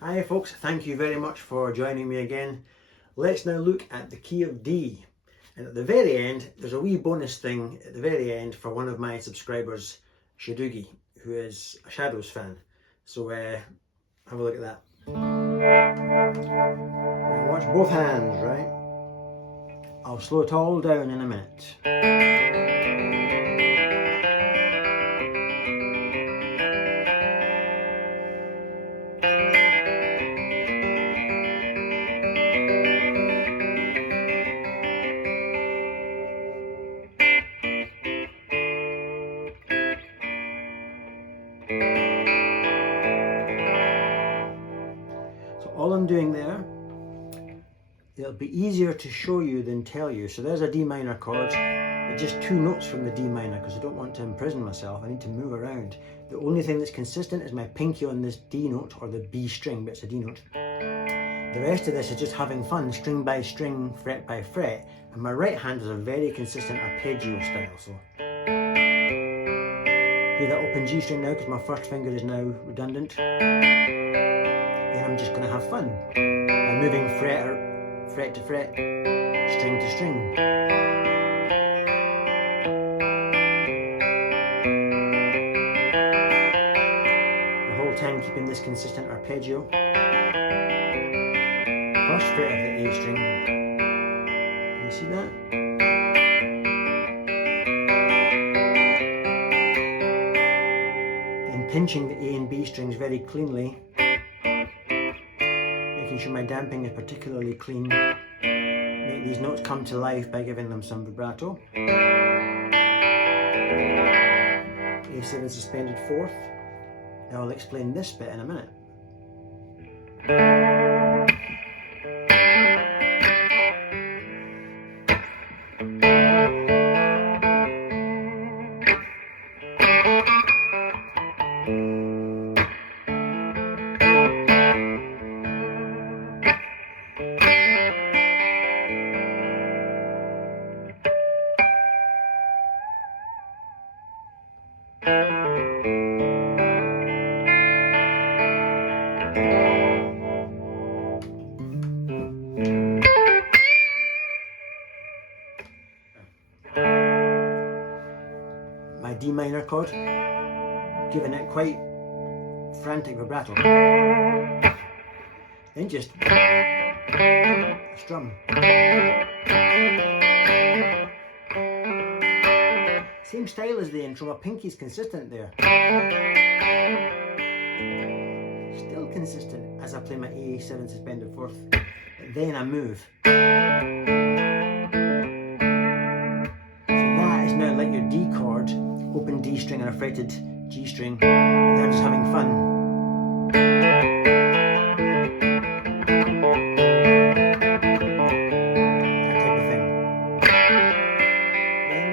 Hi folks, thank you very much for joining me again. Let's now look at the key of D. And at the very end, there's a wee bonus thing at the very end for one of my subscribers, Shadugi, who is a Shadows fan. So have a look at that. Right, watch both hands, right? I'll slow it all down in a minute. So all I'm doing there, it'll be easier to show you than tell you. So there's a D minor chord, but just two notes from the D minor because I don't want to imprison myself. I need to move around. The only thing that's consistent is my pinky on this D note or the B string, but it's a D note. The rest of this is just having fun, string by string, fret by fret, and my right hand is a very consistent arpeggio style. So hear that open G string now because my first finger is now redundant. Then I'm just going to have fun by moving fret to fret, string to string. The whole time keeping this consistent arpeggio. First fret of the A string. Can you see that? Then pinching the A and B strings very cleanly. Making sure my damping is particularly clean. Make these notes come to life by giving them some vibrato. A7 suspended fourth. Now I'll explain this bit in a minute. My D minor chord, giving it quite frantic vibrato. Then just a strum. Same style as the intro, my pinky's consistent there. Still consistent as I play my A7 suspended fourth. But then I move. Now like your D chord, open D string and a fretted G string, and then I'm just having fun. That type of thing. Then,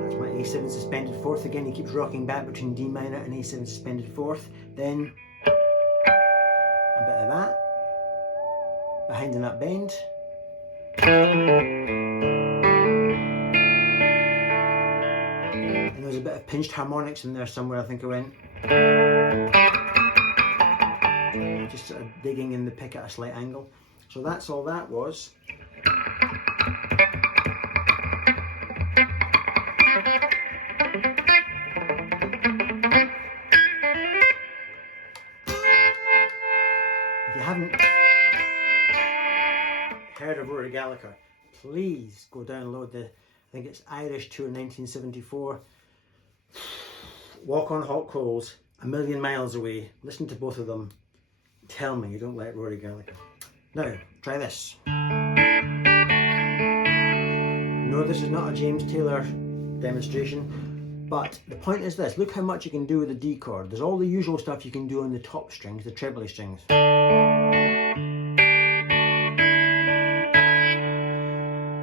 that's my A7 suspended fourth again, he keeps rocking back between D minor and A7 suspended fourth. Then, a bit of that, behind in that bend. There's a bit of pinched harmonics in there somewhere, I think I went. Just sort of digging in the pick at a slight angle. So that's all that was. If you haven't heard of Rory Gallagher, please go download the, I think it's Irish Tour 1974. Walk on Hot Coals, A Million Miles Away. Listen to both of them. Tell me you don't like Rory Gallagher. Now, try this. No, this is not a James Taylor demonstration, but the point is this. Look how much you can do with the D chord. There's all the usual stuff you can do on the top strings, the trebly strings.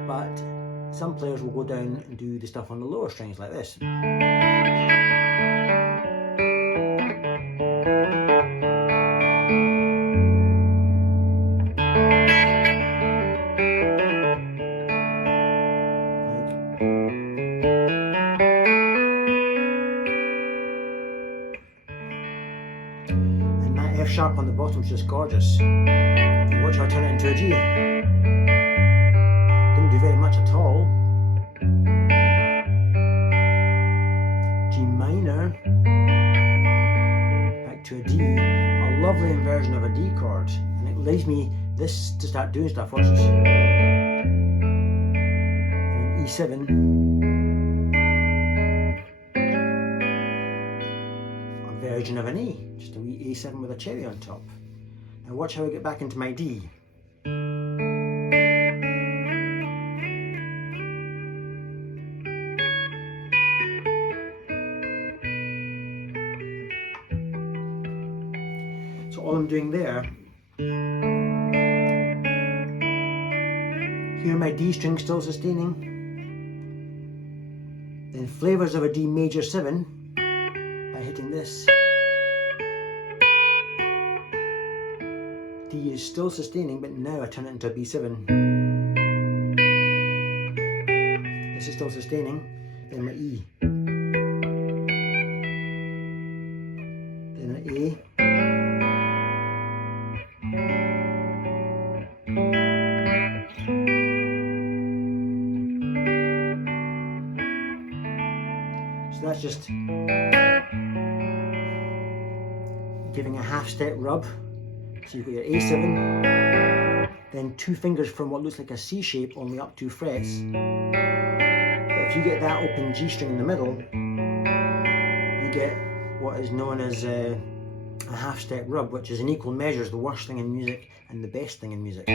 But some players will go down and do the stuff on the lower strings like this. And that that F sharp on the bottom is just gorgeous. And watch how I turn it into a G. Didn't do very much at all. G minor, back to a D. A lovely inversion of a D chord, and it leaves me this to start doing stuff. Watch this. And E7. A version of an A, just a wee A7 with a cherry on top. Now watch how I get back into my D. So all I'm doing there, here my D string still sustaining, then flavors of a D major 7 by hitting this. D is still sustaining, but now I turn it into a B7. This is still sustaining, then my E, then an A, so that's just giving a half step rub. So you've got your A7, then 2 fingers from what looks like a C shape, only up 2 frets. But if you get that open G string in the middle, you get what is known as a half step rub, which is in equal measures the worst thing in music and the best thing in music.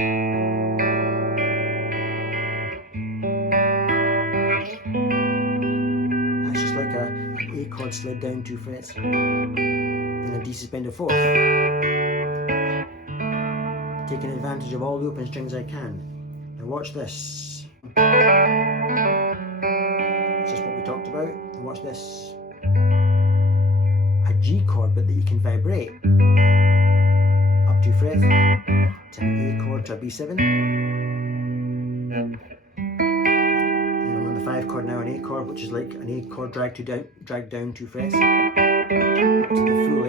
That's just like an A chord slid down 2 frets, and a D suspended 4th. Taking advantage of all the open strings I can. Now watch this. That's just what we talked about. Now watch this. A G chord, but that you can vibrate. Up 2 frets to an A chord to a B7. Then I'm on the 5 chord now, an A chord, which is like an A chord dragged down 2 frets. Up to the full A.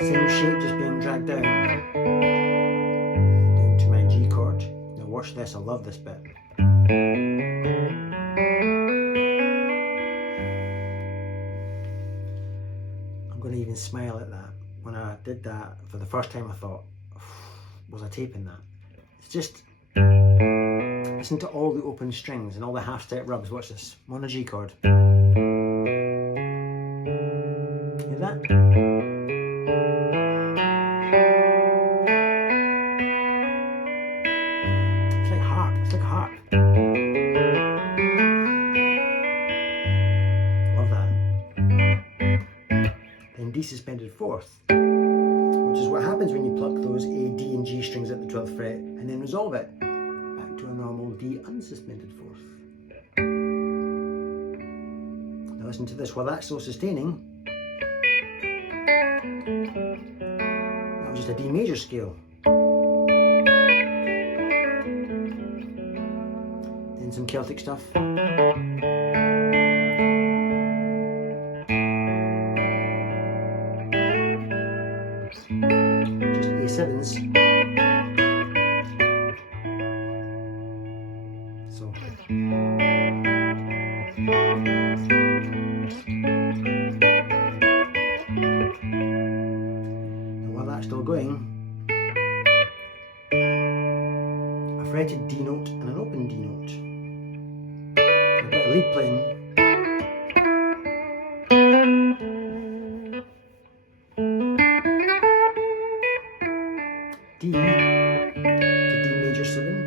Same shape, just being dragged down to my G chord. Now watch this, I love this bit. I'm going to even smile at that. When I did that for the first time I thought, was I taping that? It's just, listen to all the open strings and all the half step rubs. Watch this, I'm on a G chord. Hear that? D suspended 4th, which is what happens when you pluck those A, D and G strings at the 12th fret and then resolve it back to a normal D unsuspended 4th. Now listen to this, while that's still sustaining, that was just a D major scale. Then some Celtic stuff. A7s. So and while that's still going, a fretted D note and an open D note. I've got a lead playing. D to D major 7,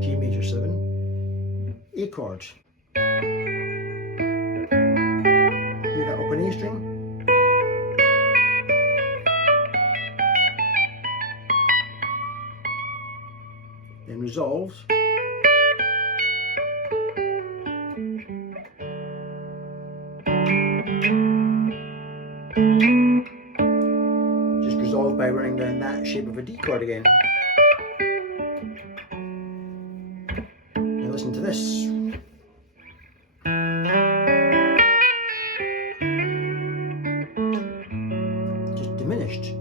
G major 7, A chord. Hear that open A string? Then resolves. Just resolve by running down that shape of a D chord again. listen to this. Just diminished.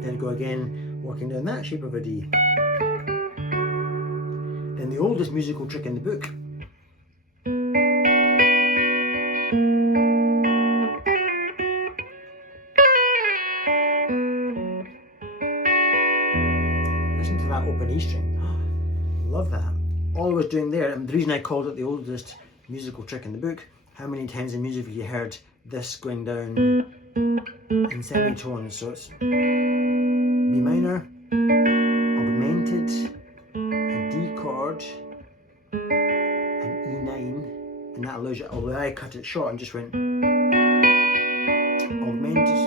Then go again, working down that shape of a D. Then the oldest musical trick in the book. Listen to that open E string. Love that. All I was doing there, and the reason I called it the oldest musical trick in the book, how many times in music have you heard this going down in semitones? So it's B minor, augmented, a D chord, an E9, and that allows you, although I cut it short and just went augmented,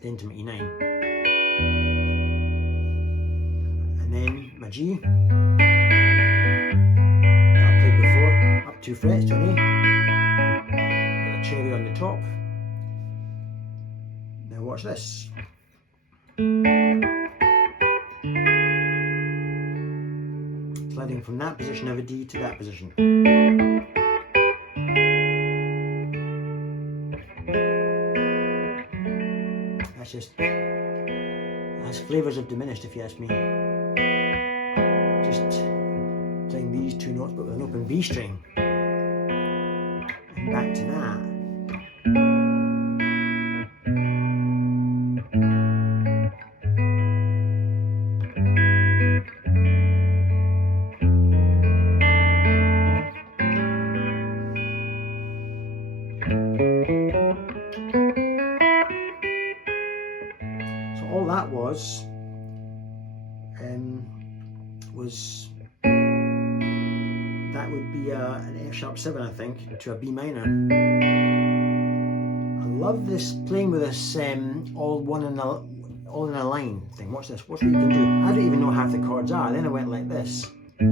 then to my E9, and then my G, that I played before, up 2 frets to an A, with a cherry on the top. Now watch this. Sliding from that position of a D to that position. That's just, that's flavours of diminished, if you ask me. Just playing these 2 notes but with an open B string. And back to that. All that was that would be an F sharp 7, I think, to a B minor. I love this, playing with this all in a line thing. Watch this. Watch what you can do. I don't even know half the chords are. Then I went like this. I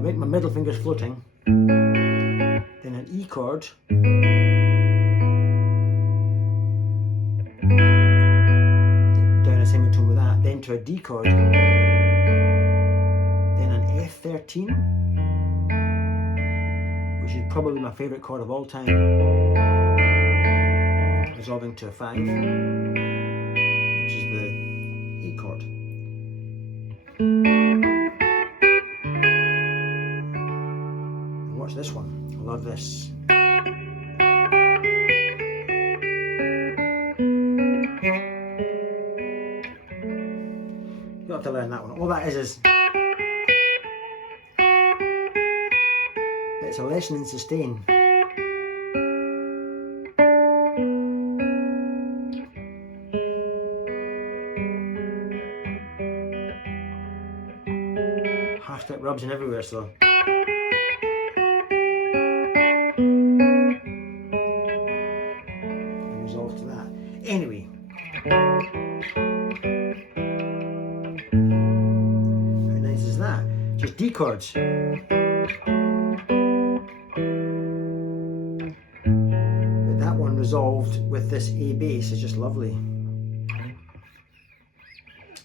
make my middle fingers floating. Then an E chord. Semitone with that, then to a D chord, then an F13, which is probably my favourite chord of all time, resolving to a 5, which is the E chord. And watch this one, I love this. You'll have to learn that one. All that is it's a lesson in sustain. Half step rubs in everywhere, so. And resolve to that. Anyway. Just D chords. But that one resolved with this A bass is just lovely.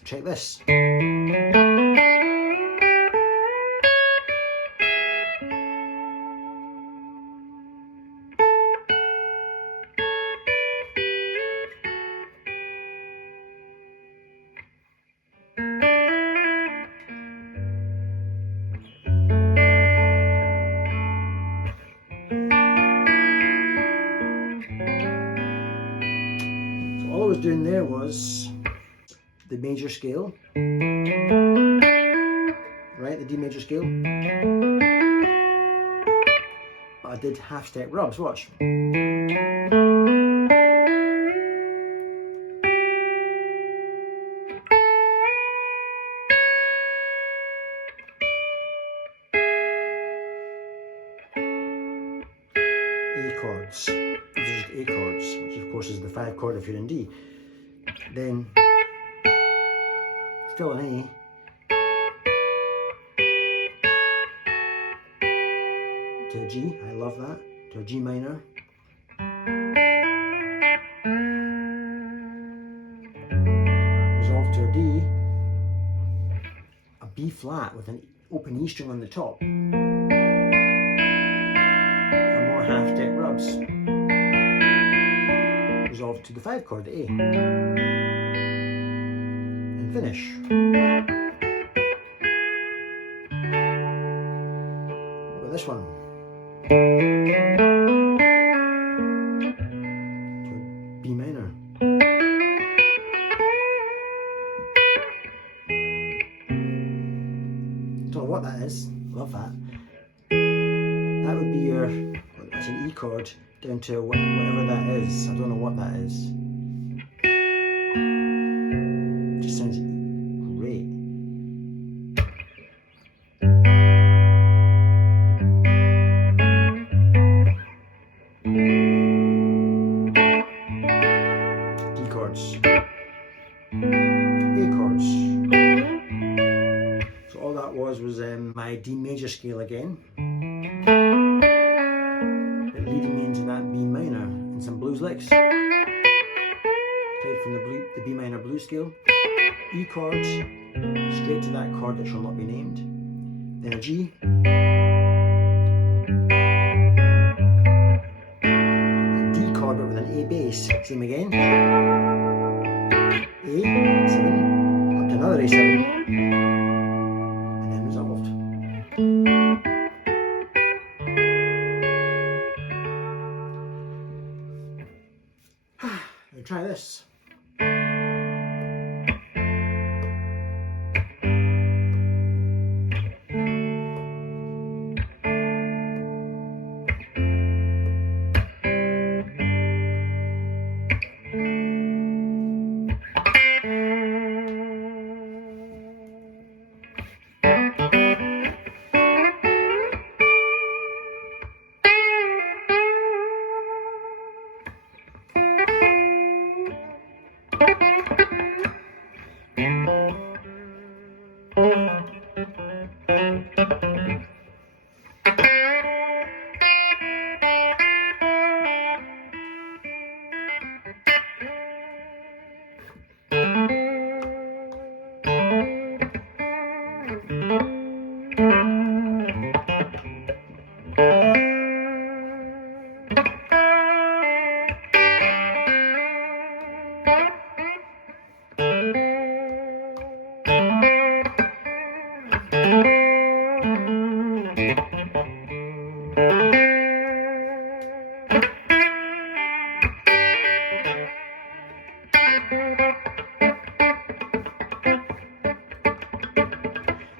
Check this. All I was doing there was the major scale, right, the D major scale, but I did half step rubs, watch. A chords. These are just A chords, which of course is the 5 chord if you're in D. Then still an A to a G, I love that, to a G minor. Resolve to a D, a B flat with an open E string on the top, for more half deck rubs. Resolve to the 5 chord, the A, and finish. What about this one? To a B minor. Don't know what that is. Love that. That would be your, that's an E chord down to whatever that is. I don't know what that is. Just sounds great. D chords. A chords. So all that was my D major scale again. It leading me into that B minor and some blues licks. Played from the B minor blues scale. E chords, straight to that chord that shall not be named. Then a G. A D chord but with an A bass. Same again. A7, up to another A7. And then resolved. Now try this.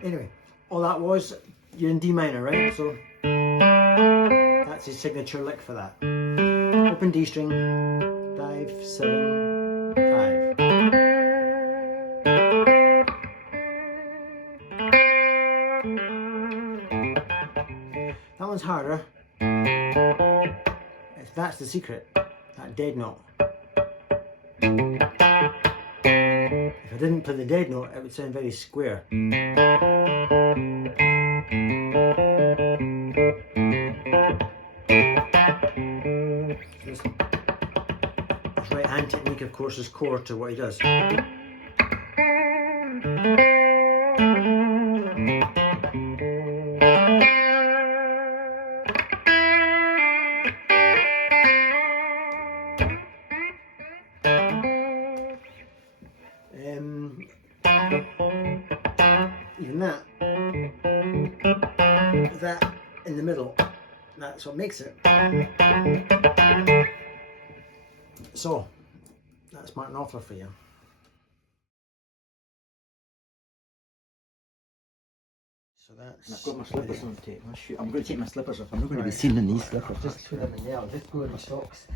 Anyway, all that was, you're in D minor, right? So that's his signature lick for that. Open D string, 5, 7, 5. That one's harder. That's the secret, that dead note. If I didn't play the dead note, it would sound very square. This right hand technique, of course, is core to what he does. Even that in the middle, that's what makes it. So that's Martin Knopfler for you. So that's. I've got my slippers on tape. I'm going to take my slippers off. I'm not going to be seen in these slippers. Just put them in there. I'll just go in my socks.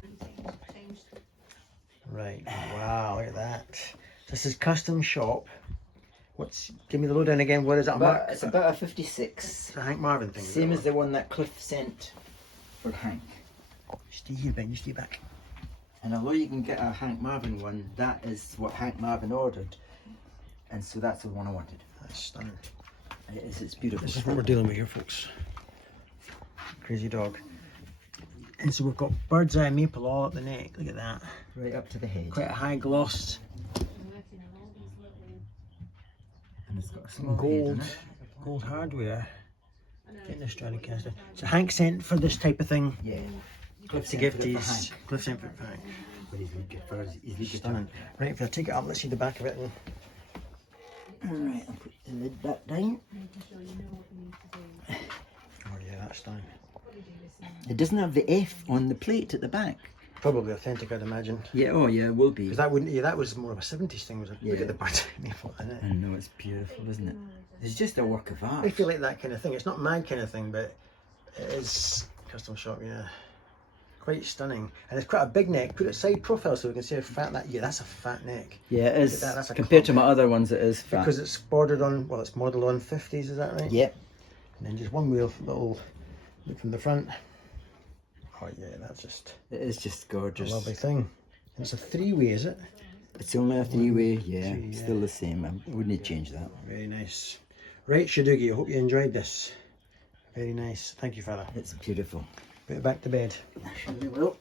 Right. Wow. Look at that. This is custom shop. Give me the lowdown again. What is it? It's about a 56. It's a Hank Marvin thing. Same as the one that Cliff sent for Hank. Stay here, Ben. You stay back. And although you can get a Hank Marvin one, that is what Hank Marvin ordered. And so that's the one I wanted. That's stunning. It's beautiful. This is what we're dealing with here, folks. crazy dog. And so we've got bird's eye maple all up the neck. Look at that. Right up to the head. Quite a high gloss. And it's got a small Gold, head on it. gold hardware. Getting the Stratocaster. So Hank sent for this type of thing. Yeah. Cliff To give to his. Cliff sent for Hank. But he's lead for his lead guitar. Stunning. Right, if I take it up, let's see the back of it. Alright, I'll put the lid back down. Oh yeah, that's stunning. It doesn't have the F on the plate at the back. Probably authentic, I'd imagine. Yeah, oh yeah, it will be. Because that wouldn't. Yeah, that was more of a 70s thing. Was it? Look Yeah. at the bird maple in it. I know, it's beautiful, isn't it? It's just a work of art. I feel like that kind of thing. It's not my kind of thing, but it is custom shop. Yeah, quite stunning, and it's quite a big neck. Put it side profile so we can see how fat that. Yeah, that's a fat neck. Yeah, it is. That, that's a Compared to clump. my other ones, it is fat. Because it's bordered on. Well, it's modelled on 50s. Is that right? Yep. And then just one wheel, little look from the front. Oh yeah, that's just It is just a gorgeous. lovely thing. And it's a 3-way, is it? It's only a 3-way, yeah. Three, yeah. Still the same. I wouldn't change that. Very nice. Right, Shadugi, I hope you enjoyed this. Very nice. Thank you, fella. It's beautiful. Put it back to bed. I surely will.